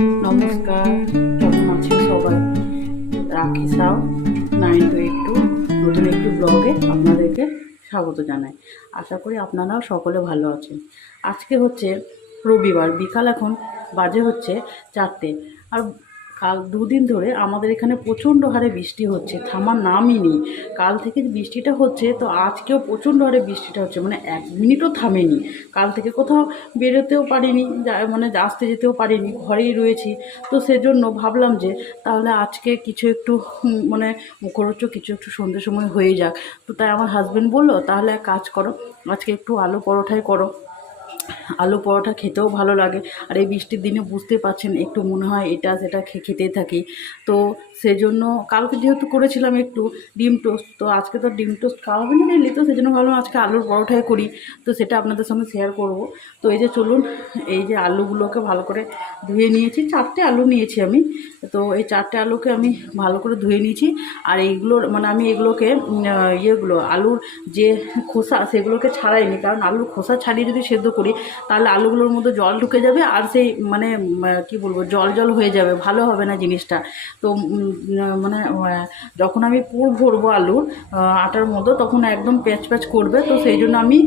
নমস্কার, কেমন আছেন সবাই? Rakhi Sau, nine two eight two, নতুন একটি ব্লগে আপনাদেরকে স্বাগত জানাই। আশা করি আপনারাও সকলে ভালো আছেন। আজকে হচ্ছে রবিবার, বিকাল এখন বাজে হচ্ছে চারটে। আর কাল দুদিন ধরে আমাদের এখানে প্রচণ্ড হারে বৃষ্টি হচ্ছে থামার নামই নেই কাল থেকে বৃষ্টিটা হচ্ছে, তো আজকেও প্রচণ্ড হারে বৃষ্টিটা হচ্ছে মানে এক মিনিটও থামেনি। কাল থেকে কোথাও বেরোতেও পারিনি মানে আসতে যেতেও পারিনি, ঘরেই রয়েছি। তো সেজন্য ভাবলাম যে, তাহলে আজকে কিছু একটু মানে মুখরোচক কিছু একটু সন্ধ্যের সময় হয়ে যাক। তো তাই আমার হাজব্যান্ড বলল, তাহলে এক কাজ করো, আজকে একটু আলু পরোঠাই করো। আলু পরোটা খেতেও ভালো লাগে। আর এই বৃষ্টির দিনে বুঝতে পারছেন, একটু মনে হয় এটা সেটা খেতে থাকি। তো সেজন্য কালকে যেহেতু করেছিলাম একটু ডিম টোস্ট, তো আজকে তো ডিম টোস্ট খাওয়া হবে না ডেলি তো সেই জন্য ভাবলাম আজকে আলুর পরোটাই করি, তো সেটা আপনাদের সঙ্গে শেয়ার করব। তো এই যে চলুন, এই যে আলুগুলোকে ভালো করে ধুয়ে নিয়েছি, চারটে আলু নিয়েছি আমি, তো এই চারটে আলুকে আমি ভালো করে ধুয়ে নিয়েছি, আর এইগুলোর মানে আমি এগুলোকে ইয়েগুলো, আলুর যে খোসা, সেগুলোকে ছাড়াইনি, কারণ আলুর খোসা ছাড়িয়ে যদি সেদ্ধ করি, তাহলে আলুগুলোর মধ্যে জল ঢুকে যাবে, আর সেই মানে কি বলব, জল জল হয়ে যাবে, ভালো হবে না জিনিসটা। তো মানে যখন আমি পুর ভরবো আলুর আটার মতো, তখন একদম প্যাচ প্যাচ করবে। তো সেই জন্য আমি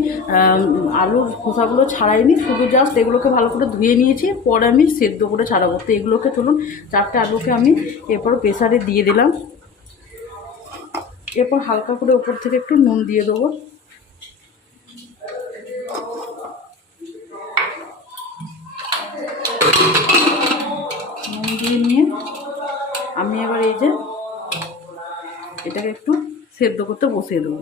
আলুর খোসাগুলো ছাড়াইনি, শুধু জাস্ট এগুলোকে ভালো করে ধুয়ে নিয়েছি, পরে আমি সেদ্ধ করে ছাড়াবো। তো এগুলোকে চলুন, চারটে আলুকে আমি এরপর প্রেসারে দিয়ে দিলাম। এরপর হালকা করে ওপর থেকে একটু নুন দিয়ে দেবো। নুন দিয়ে নিয়ে আমি এবার এই যে এটাকে একটু সেদ্ধ করতে বসিয়ে দেবো।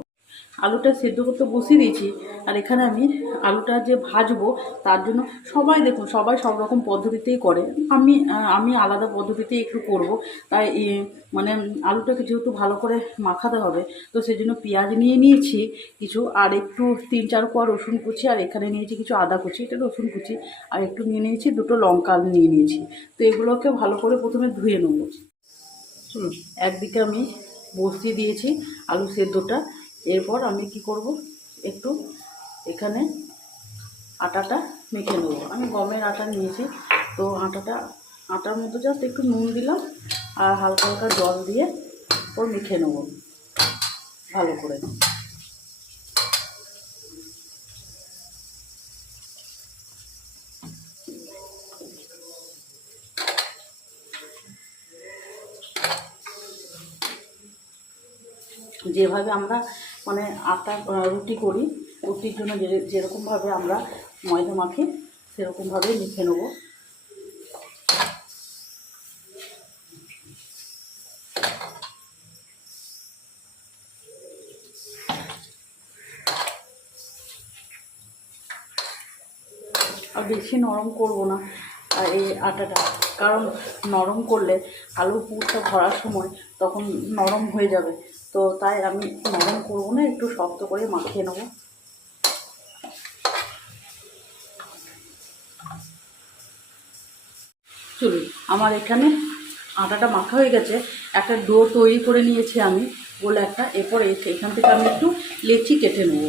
আলুটা সেদ্ধ করতে বসিয়ে দিয়েছি, আর এখানে আমি আলুটা যে ভাজবো, তার জন্য সবাই দেখুন, সবাই সব রকম পদ্ধতিতেই করে। আমি আমি আলাদা পদ্ধতিতেই একটু করব। তাই মানে আলুটাকে যেহেতু ভালো করে মাখাতে হবে, তো সেই জন্য পেঁয়াজ নিয়ে নিয়েছি কিছু, আর একটু তিন চার কোয়া রসুন কুচি, আর এখানে নিয়েছি কিছু আদা কুচি, এটা রসুন কুচি, আর একটু নিয়ে নিয়েছি দুটো লঙ্কা নিয়ে নিয়েছি। তো এগুলোকে ভালো করে প্রথমে ধুয়ে নেব। একদিকে আমি বসিয়ে দিয়েছি আলু সেদ্ধটা। এরপর আমি কি করব? একটু এখানে আটাটা মেখে নেব। আমি গমের আটা নিয়েছি, তো আটাটা, আটার মধ্যে জাস্ট একটু নুন দিলাম আর হালকা হালকা জল দিয়ে ওর মেখে নেব, ভালো করে। যেভাবে আমরা মানে আটা রুটি করি, রুটির জন্য যেরকমভাবে আমরা ময়দা মাখি সেরকমভাবে মেখে নেব। আর বেশি নরম করব না। এই আটাটা। কারণ নরম করলে আলুর পুরটা ভরার সময় তখন নরম হয়ে যাবে। তো তাই আমি নরম করব না, একটু শক্ত করে মাখিয়ে নেব। চলুন, আমার এখানে আটাটা মাখা হয়ে গেছে। একটা ডো তৈরি করে নিয়েছি আমি। গোল একটা, এরপর এখান থেকে আমি একটু লেচি কেটে নেব।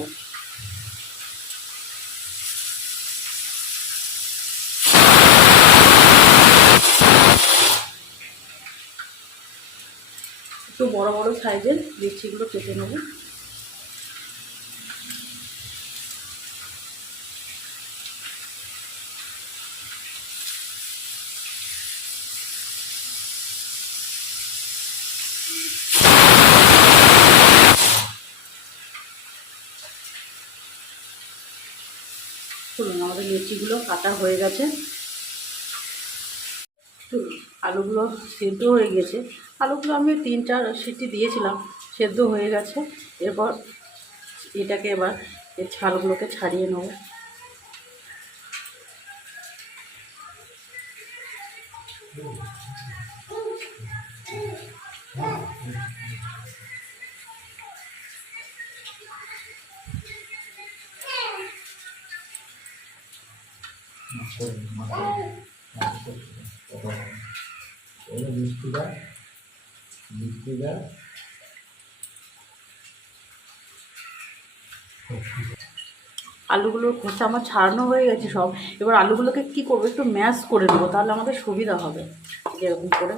একটু বড় বড় সাইজের লিচিগুলো কেটে নেব। আমাদের লিচিগুলো কাটা হয়ে গেছে। আলুগুলো সেদ্ধ হয়ে গেছে। আলুগুলো আমি তিন চার সিটি দিয়েছিলাম, সেদ্ধ হয়ে গেছে। এরপর এটাকে এবার এই ছালগুলোকে ছাড়িয়ে নেব। আলুগুলোর খোসা আমার ছাড়ানো হয়ে গেছে সব। এবার আলুগুলোকে কি করব, একটু ম্যাশ করে নেব, তাহলে আমাদের সুবিধা হবে এরকম করে।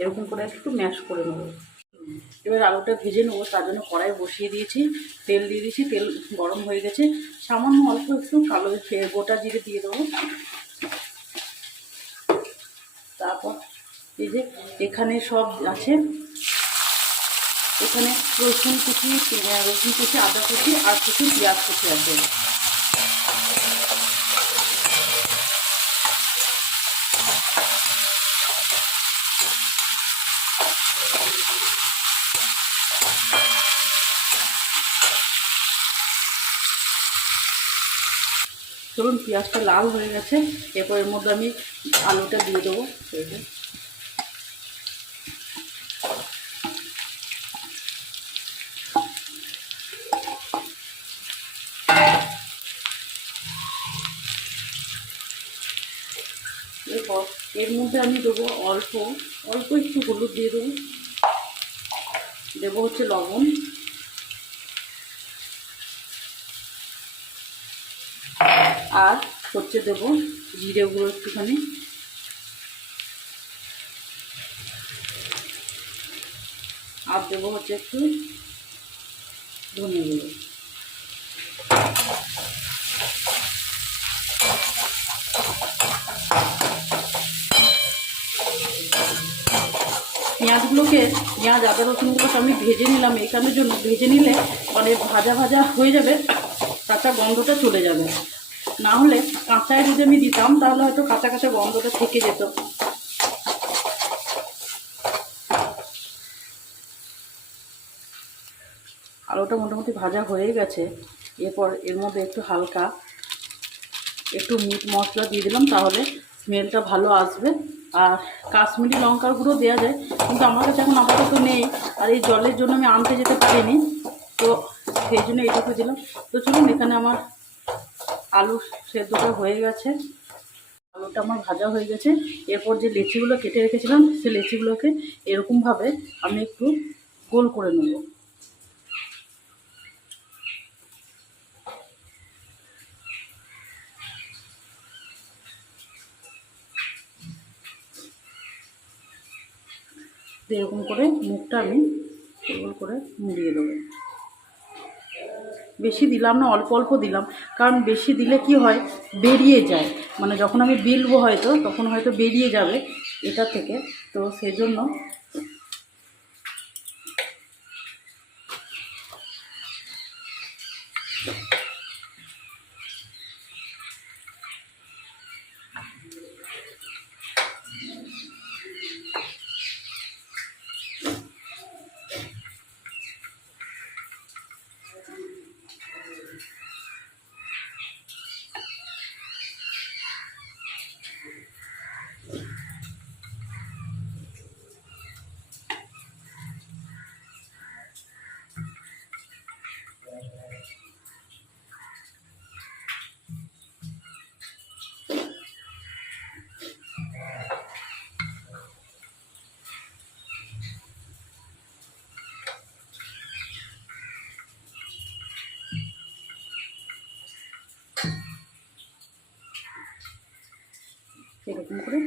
এরকম করে একটু ম্যাশ করে নেব। এবার আলুটা ভেজে নেব, তার জন্য কড়াই বসিয়ে দিয়েছি, তেল দিয়ে দিয়েছি, তেল গরম হয়ে গেছে। সামান্য অল্প একটু কালো গোটা জিরে দিয়ে দেবো। তারপর এই যে এখানে সব আছে, এখানে রসুন কুচি রসুন কুচি, আদা কুচি আর কিছু পেঁয়াজ কুচি আছে চলুন পেঁয়াজটা লাল হয়ে গেছে, এরপর এর মধ্যে আমি আলুটা দিয়ে দেবো। এরপর এর মধ্যে আমি দেবো অল্প অল্প একটু হলুদ দিয়ে দেবো। দেবো হচ্ছে লবণ। আর হচ্ছে দেবো, জিরে গুঁড়ো একটুখানি। আর দেবো হচ্ছে একটু ধনে গুঁড়ো। পেঁয়াজগুলোকে, পেঁয়াজ, আদা রসুনগুলোকে আমি ভেজে নিলাম, এই জন্য ভেজে নিলে মানে ভাজা ভাজা হয়ে যাবে কাঁচা গন্ধটা চলে যাবে। না হলে কাঁচায় যদি আমি দিতাম, তাহলে হয়তো কাঁচা কাঁচা গন্ধটা থেকে যেত। আলুটা মোটামুটি ভাজা হয়ে গেছে। এরপর এর মধ্যে একটু হালকা একটু মিট মশলা দিয়ে দিলাম, তাহলে স্মেলটা ভালো আসবে। আর কাশ্মীরি লঙ্কার গুঁড়ো দেওয়া যায়, কিন্তু আমার কাছে এখন আপাতত নেই। আর এই জলের জন্য আমি আনতে যেতে পারিনি, তো সেই জন্য এইটুকু দিলাম। তো চলুন, এখানে আমার আলু সেদ্ধটা হয়ে গেছে। আলুটা আমার ভাজা হয়ে গেছে। এরপর যে লেচিগুলো কেটে রেখেছিলাম সেই লেচিগুলোকে এরকমভাবে আমি একটু গোল করে নেব। এরকম করে মুখটা আমি গোল করে মুড়িয়ে দেবো। বেশি দিলাম না, অল্প অল্প দিলাম। কারণ বেশি দিলে কি হয়? বেরিয়ে যায়। মানে যখন আমি বিলবো হয়তো, তখন হয়তো বেরিয়ে যাবে এটা থেকে। তো সেজন্য এরকম করে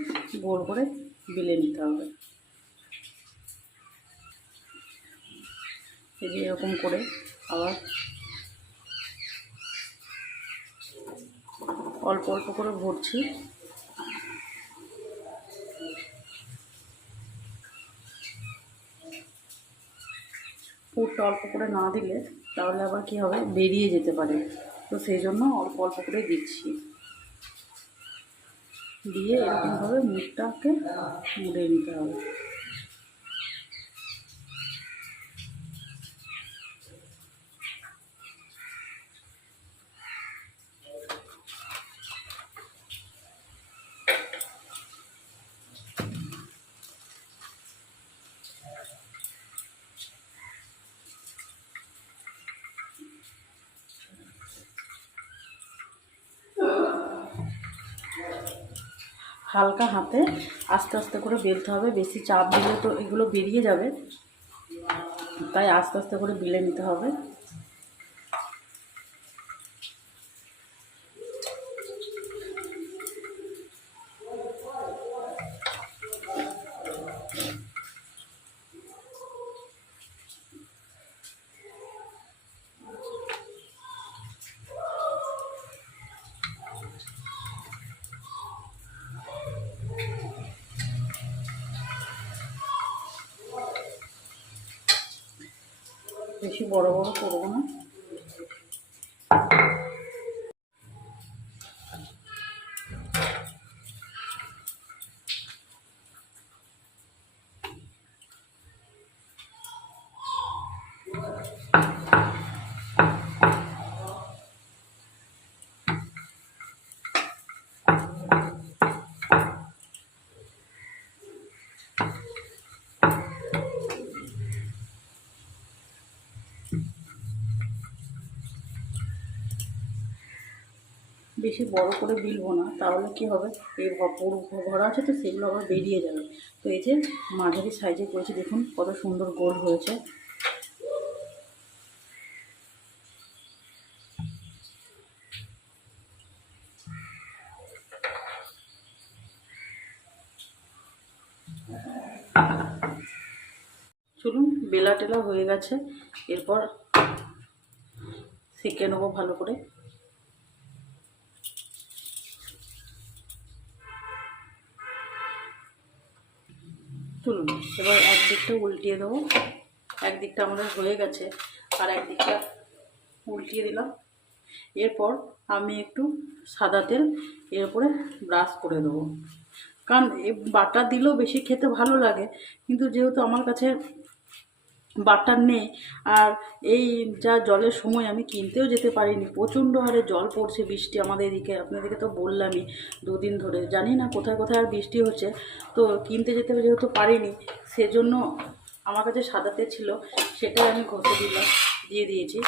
গোল করে বেলে নিতে হবে। এই এরকম করে আবার অল্প অল্প করে ভরছি। পুরটা অল্প করে না দিলে তাহলে আবার কি হবে? বেরিয়ে যেতে পারে। তো সেই জন্য অল্প অল্প করে দিচ্ছি। দিয়ে এরকমভাবে মুখটাকে মুড়ে নিতে হবে। হালকা হাতে আস্তে আস্তে করে বেলতে হবে। বেশি চাপ দিলে তো এগুলো বেরিয়ে যাবে। তাই আস্তে আস্তে করে বেলে নিতে হবে। বেশি বড় বড় করব না। বেশি বড় করে বিলবো না, তাহলে কি হবে? এই পুরো ভরা আছে তো, সেগুলো আবার বেরিয়ে যাবে। তো এই যে মাঝারি সাইজে করেছি, দেখুন কত সুন্দর গোল হয়েছে। চলুন, বেলা টেলা হয়ে গেছে, এরপর শিখে নেব ভালো করে। এবার একদিকটা উল্টিয়ে দেবো। একদিকটা আমাদের হয়ে গেছে, আর একদিকটা উল্টিয়ে দিলাম। এরপর আমি একটু সাদা তেল এর উপরে ব্রাশ করে দেবো। কারণ বাটার দিলেও বেশি খেতে ভালো লাগে, কিন্তু যেহেতু আমার কাছে বাটার নেই। আর এই যা জলের সময় আমি কিনতেও যেতে পারিনি। প্রচণ্ড হারে জল পড়ছে বৃষ্টি আমাদের এদিকে। আপনাদেরকে তো বললামই দুদিন ধরে। জানি না কোথায় কোথায় আর বৃষ্টি হচ্ছে। তো কিনতে যেতে যেহেতু পারিনি, সেজন্য আমার কাছে সাদাতে ছিল, সেটাই আমি ঘষে দিলাম, দিয়ে দিয়েছি।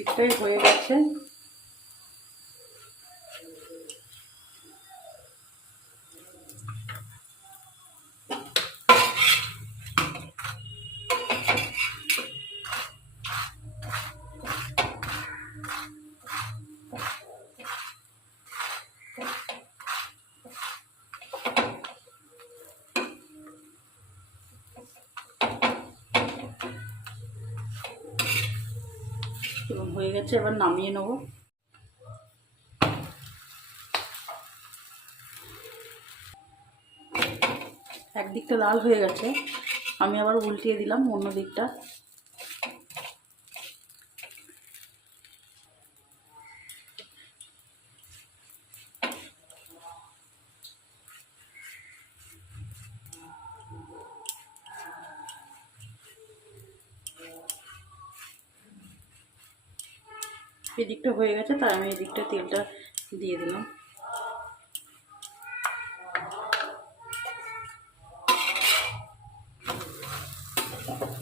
দুদিকটাই হয়ে গেছে। হয়ে গেছে, এবার নামিয়ে নেব। একদিকটা লাল হয়ে গেছে, আমি আবার উল্টিয়ে দিলাম, অন্য দিকটা। এদিকটা হয়ে গেছে, তাই আমি এদিকটা তেলটা দিয়ে দিলাম।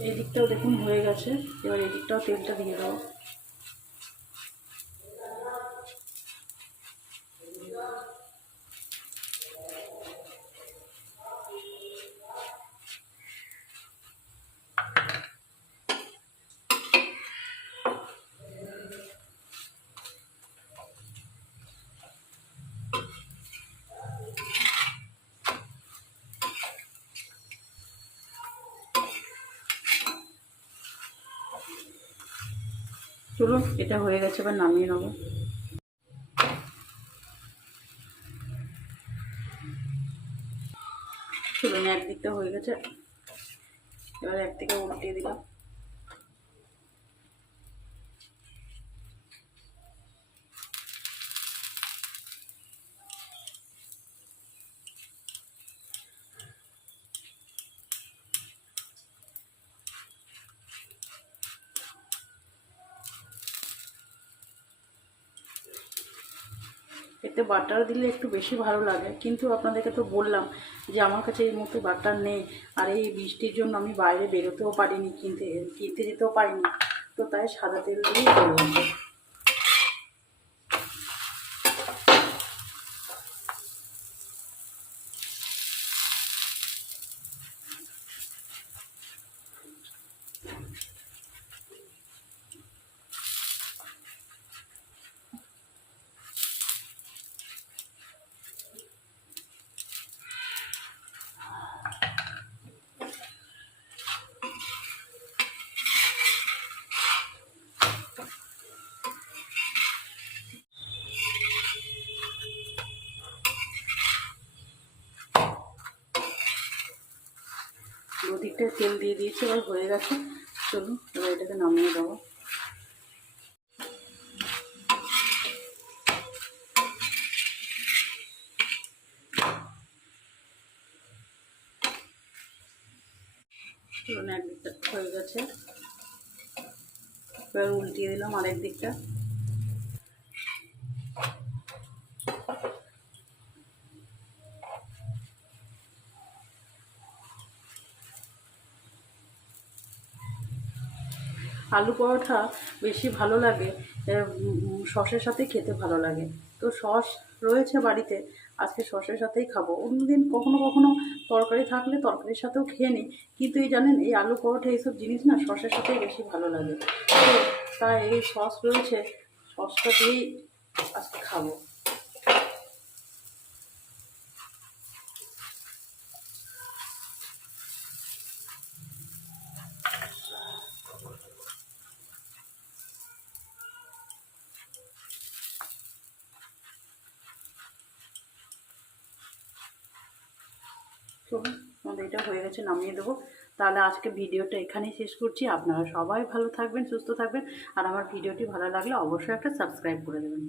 এদিকটাও দিকটাও দেখুন হয়ে গেছে, এবার এদিকটাও দিকটাও তেলটা দিয়ে দেবো চলুন এটা হয়ে গেছে, এবার নামিয়ে নেব। চলুন একদিকটা হয়ে গেছে। এবার একদিকে উল্টিয়ে দিলাম। বাটার দিলে একটু বেশি ভালো লাগে। কিন্তু আপনাদেরকে তো বললাম যে আমার কাছে এই মুহূর্তে বাটার নেই আর এই বৃষ্টির জন্য আমি বাইরে বেরোতেও পারিনি, কিনতে কিনতে যেতেও পারিনি। তো তাই সাদা তেল দিয়ে করলাম দুদিকটায় তেল দিয়ে দিয়েছি, এবার হয়ে গেছে। চলুন, এবার এটাকে নামিয়ে দেবো। চলুন একদিকটা হয়ে গেছে। এবার উল্টিয়ে দিলাম আরেক দিকটা। আলু পরোটা বেশি ভালো লাগে সসের সাথে খেতে ভালো লাগে। তো সস রয়েছে বাড়িতে, আজকে সসের সাথেই খাব। অন্যদিন কখনো কখনো তরকারি থাকলে তরকারির সাথেও খেয়ে নিই। কিন্তু এই জানেন, এই আলু পরোটা এইসব জিনিস না সসের সাথেই বেশি ভালো লাগে। তো তাই এই সস রয়েছে, সসটা দিয়েই আজকে খাব চলুন আমাদের গেছে নামিয়ে দেবো। তাহলে আজকে ভিডিওটা এখানেই শেষ করছি। আপনারা সবাই ভালো থাকবেন, সুস্থ থাকবেন। আর আমার ভিডিওটি ভালো লাগলে অবশ্যই একটা সাবস্ক্রাইব করে দেবেন।